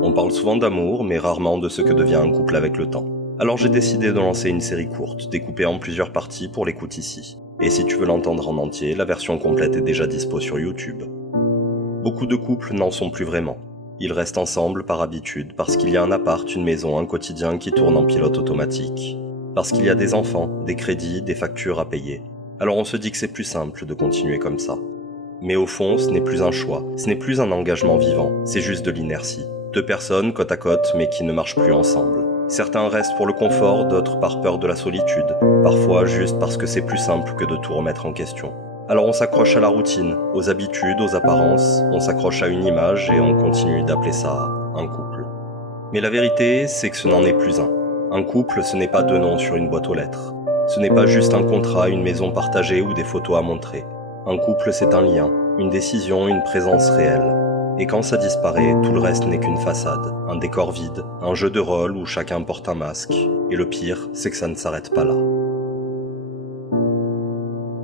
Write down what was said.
On parle souvent d'amour, mais rarement de ce que devient un couple avec le temps. Alors j'ai décidé de lancer une série courte, découpée en plusieurs parties pour l'écoute ici. Et si tu veux l'entendre en entier, la version complète est déjà dispo sur YouTube. Beaucoup de couples n'en sont plus vraiment. Ils restent ensemble par habitude, parce qu'il y a un appart, une maison, un quotidien qui tourne en pilote automatique. Parce qu'il y a des enfants, des crédits, des factures à payer. Alors on se dit que c'est plus simple de continuer comme ça. Mais au fond, ce n'est plus un choix, ce n'est plus un engagement vivant, c'est juste de l'inertie. Deux personnes côte à côte mais qui ne marchent plus ensemble. Certains restent pour le confort, d'autres par peur de la solitude, parfois juste parce que c'est plus simple que de tout remettre en question. Alors on s'accroche à la routine, aux habitudes, aux apparences, on s'accroche à une image et on continue d'appeler ça un couple. Mais la vérité, c'est que ce n'en est plus un. Un couple, ce n'est pas deux noms sur une boîte aux lettres. Ce n'est pas juste un contrat, une maison partagée ou des photos à montrer. Un couple, c'est un lien, une décision, une présence réelle. Et quand ça disparaît, tout le reste n'est qu'une façade, un décor vide, un jeu de rôle où chacun porte un masque. Et le pire, c'est que ça ne s'arrête pas là.